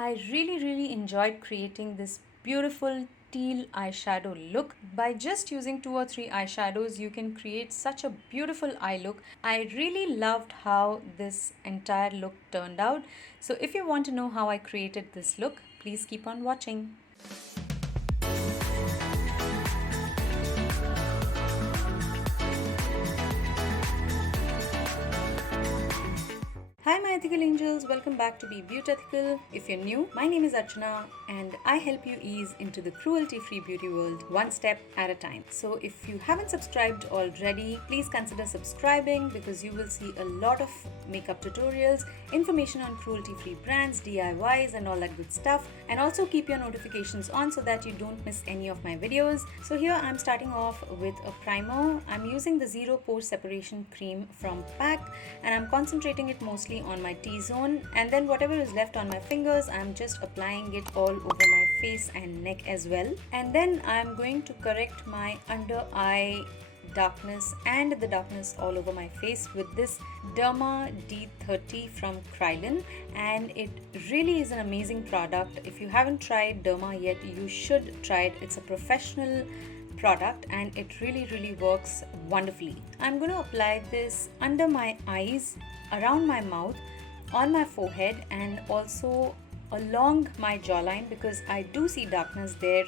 I really enjoyed creating this beautiful teal eyeshadow look. By just using two or three eyeshadows, you can create such a beautiful eye look. I really loved how this entire look turned out. So if you want to know how I created this look, please keep on watching. Hi, my ethical angels, welcome back to Be Beautiful. If you're new, my name is Archana and I help you ease into the cruelty free beauty world one step at a time. So, if you haven't subscribed already, please consider subscribing because you will see a lot of makeup tutorials, information on cruelty free brands, DIYs, and all that good stuff. And also keep your notifications on so that you don't miss any of my videos. So, here I'm starting off with a primer. I'm using the Zero Pore Separation Cream from PAC and I'm concentrating it mostly on my T-zone, and then whatever is left on my fingers, I'm just applying it all over my face and neck as well. And then I'm going to correct my under eye darkness and the darkness all over my face with this Derma D30 from Krylon, and it really is an amazing product. If you haven't tried Derma yet, you should try it. It's a professional product and it really works wonderfully. I'm going to apply this under my eyes, around my mouth, on my forehead, and also along my jawline because I do see darkness there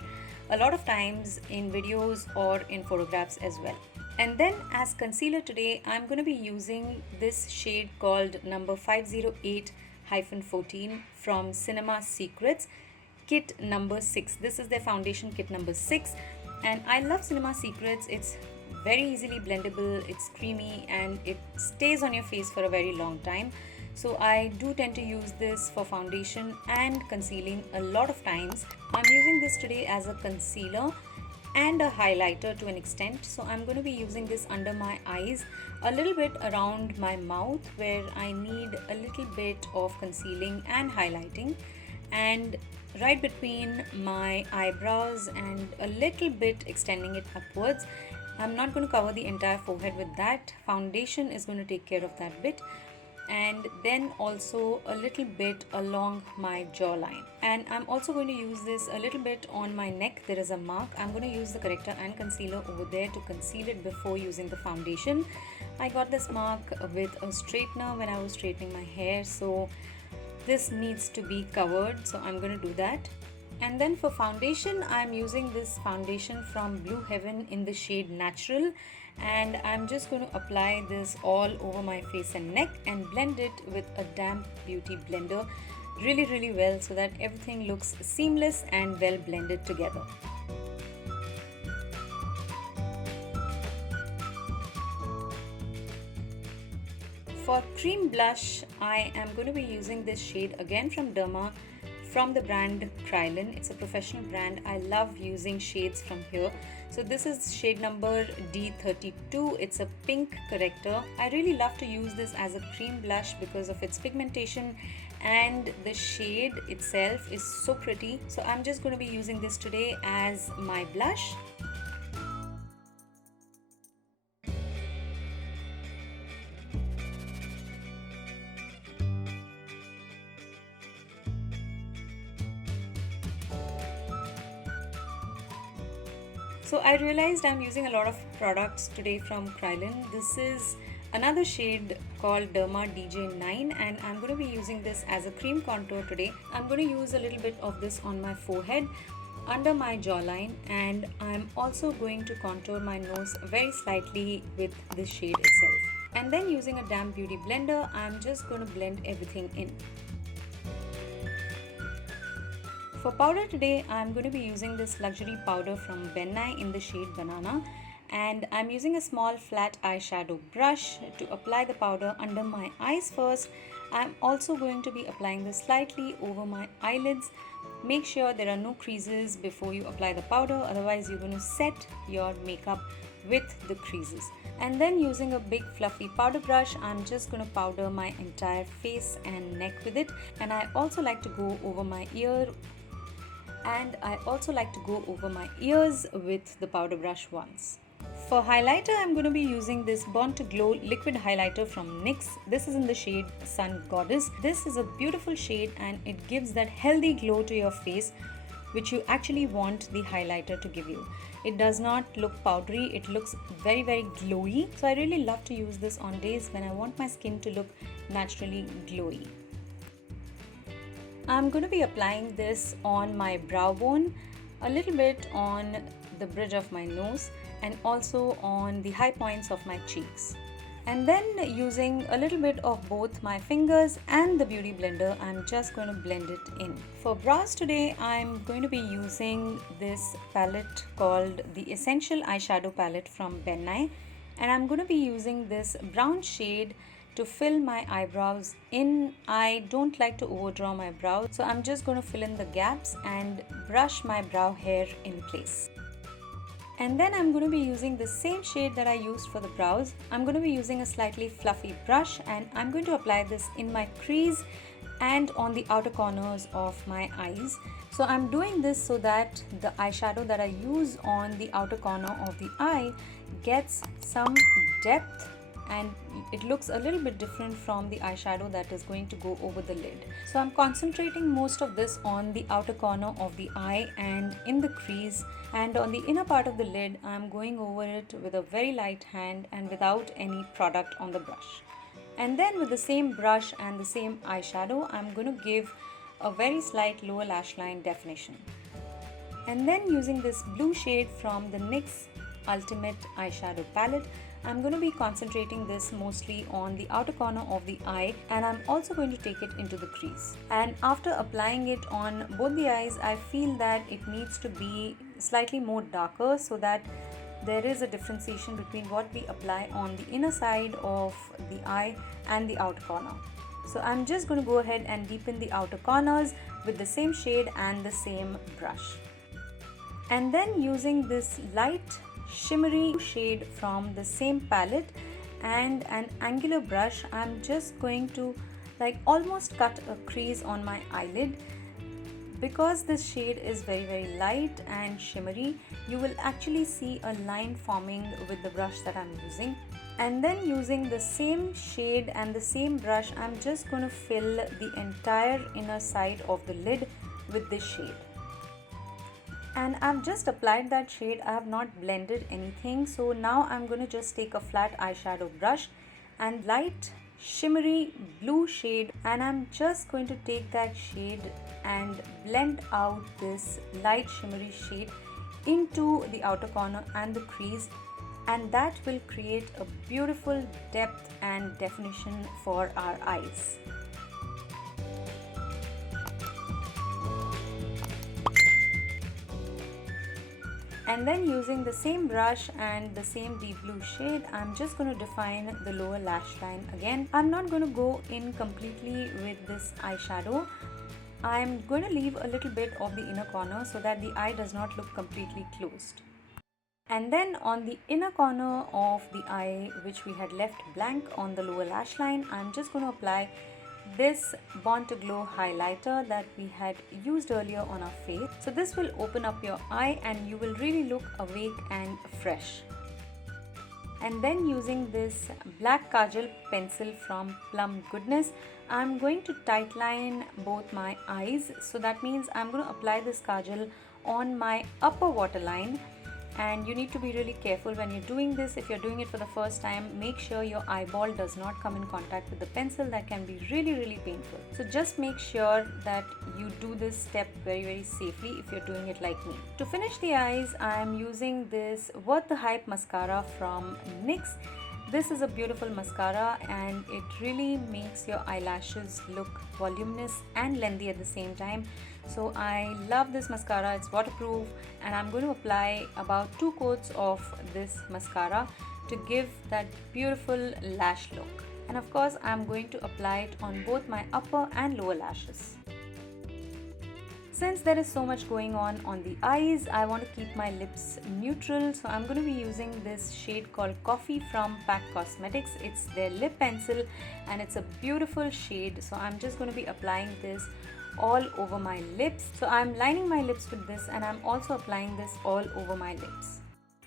a lot of times in videos or in photographs as well. And then as concealer today, I'm going to be using this shade called number 508-14 from Cinema Secrets, kit number 6. This is their foundation kit number 6, and I love Cinema Secrets. It's very easily blendable, it's creamy, and it stays on your face for a very long time. So I do tend to use this for foundation and concealing a lot of times. I'm using this today as a concealer and a highlighter to an extent. So I'm going to be using this under my eyes, a little bit around my mouth where I need a little bit of concealing and highlighting, and right between my eyebrows and a little bit extending it upwards. I'm not going to cover the entire forehead with that. Foundation is going to take care of that bit. And then also a little bit along my jawline. And I'm also going to use this a little bit on my neck. There is a mark. I'm going to use the corrector and concealer over there to conceal it before using the foundation. I got this mark with a straightener when I was straightening my hair, so this needs to be covered, so I'm going to do that. And then for foundation, I'm using this foundation from Blue Heaven in the shade Natural, and I'm just going to apply this all over my face and neck and blend it with a damp beauty blender really well so that everything looks seamless and well blended together. For cream blush, I am going to be using this shade again from Derma, from the brand Krylon. It's a professional brand. I love using shades from here. So this is shade number D32. It's a pink corrector. I really love to use this as a cream blush because of its pigmentation, and the shade itself is so pretty. So I'm just going to be using this today as my blush. So I realized I'm using a lot of products today from Krylon. This is another shade called Derma DJ9, and I'm going to be using this as a cream contour today. I'm going to use a little bit of this on my forehead, under my jawline, and I'm also going to contour my nose very slightly with this shade itself. And then using a damp beauty blender, I'm just going to blend everything in. For powder today, I'm going to be using this luxury powder from Ben Nye in the shade Banana, and I'm using a small flat eyeshadow brush to apply the powder under my eyes first. I'm also going to be applying this slightly over my eyelids. Make sure there are no creases before you apply the powder, otherwise you're going to set your makeup with the creases. And then using a big fluffy powder brush, I'm just going to powder my entire face and neck with it. And I also like to go over my ears with the powder brush once. For highlighter, I'm going to be using this Born to Glow liquid highlighter from NYX. This is in the shade Sun Goddess. This is a beautiful shade and it gives that healthy glow to your face which you actually want the highlighter to give you. It does not look powdery, it looks very glowy. So I really love to use this on days when I want my skin to look naturally glowy. I'm going to be applying this on my brow bone, a little bit on the bridge of my nose, and also on the high points of my cheeks. And then using a little bit of both my fingers and the beauty blender, I'm just going to blend it in. For brows today, I'm going to be using this palette called the Essential Eyeshadow Palette from Ben Nye, and I'm going to be using this brown shade to fill my eyebrows in. I don't like to overdraw my brows, so I'm just going to fill in the gaps and brush my brow hair in place. And then I'm going to be using the same shade that I used for the brows. I'm going to be using a slightly fluffy brush and I'm going to apply this in my crease and on the outer corners of my eyes. So I'm doing this so that the eyeshadow that I use on the outer corner of the eye gets some depth and it looks a little bit different from the eyeshadow that is going to go over the lid. So I'm concentrating most of this on the outer corner of the eye and in the crease, and on the inner part of the lid I'm going over it with a very light hand and without any product on the brush. And then with the same brush and the same eyeshadow, I'm going to give a very slight lower lash line definition. And then using this blue shade from the NYX Ultimate Eyeshadow Palette, I'm going to be concentrating this mostly on the outer corner of the eye, and I'm also going to take it into the crease. And after applying it on both the eyes, I feel that it needs to be slightly more darker so that there is a differentiation between what we apply on the inner side of the eye and the outer corner. So I'm just going to go ahead and deepen the outer corners with the same shade and the same brush. And then using this light shimmery shade from the same palette and an angular brush, I'm just going to almost cut a crease on my eyelid. Because this shade is very light and shimmery, you will actually see a line forming with the brush that I'm using. And then using the same shade and the same brush, I'm just going to fill the entire inner side of the lid with this shade. And I've just applied that shade, I have not blended anything. So now I'm going to just take a flat eyeshadow brush and light shimmery blue shade, and I'm just going to take that shade and blend out this light shimmery shade into the outer corner and the crease, and that will create a beautiful depth and definition for our eyes. And then using the same brush and the same deep blue shade, I'm just going to define the lower lash line again. I'm not going to go in completely with this eyeshadow. I'm going to leave a little bit of the inner corner so that the eye does not look completely closed. And then on the inner corner of the eye, which we had left blank on the lower lash line, I'm just going to apply this Born to Glow highlighter that we had used earlier on our face. So this will open up your eye and you will really look awake and fresh. And then using this black kajal pencil from Plum Goodness, I'm going to tightline both my eyes. So that means I'm going to apply this kajal on my upper waterline. And you need to be really careful when you're doing this. If you're doing it for the first time, make sure your eyeball does not come in contact with the pencil. That can be really painful. So just make sure that you do this step very safely if you're doing it like me. To finish the eyes, I'm using this Worth the Hype mascara from NYX. This is a beautiful mascara and it really makes your eyelashes look voluminous and lengthy at the same time. So I love this mascara. It's waterproof and I'm going to apply about 2 coats of this mascara to give that beautiful lash look. And of course I'm going to apply it on both my upper and lower lashes. Since there is so much going on the eyes, I want to keep my lips neutral. So I'm going to be using this shade called Coffee from PAC Cosmetics. It's their lip pencil and it's a beautiful shade. So I'm just going to be applying this all over my lips. So I'm lining my lips with this and I'm also applying this all over my lips.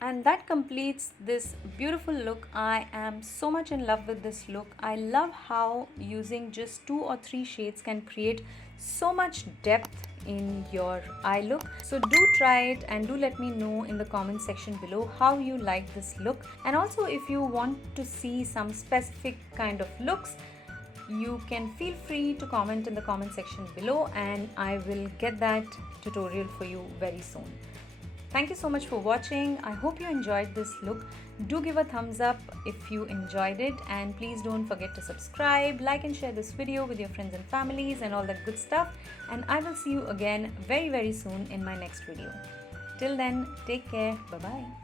And that completes this beautiful look. I am so much in love with this look. I love how using just 2 or 3 shades can create so much depth in your eye look. So do try it and do let me know in the comment section below how you like this look. And also, if you want to see some specific kind of looks, you can feel free to comment in the comment section below, and I will get that tutorial for you very soon. Thank you so much for watching. I hope you enjoyed this look. Do give a thumbs up if you enjoyed it, and please don't forget to subscribe, like and share this video with your friends and families and all that good stuff. And I will see you again very soon in my next video. Till then, take care. Bye bye.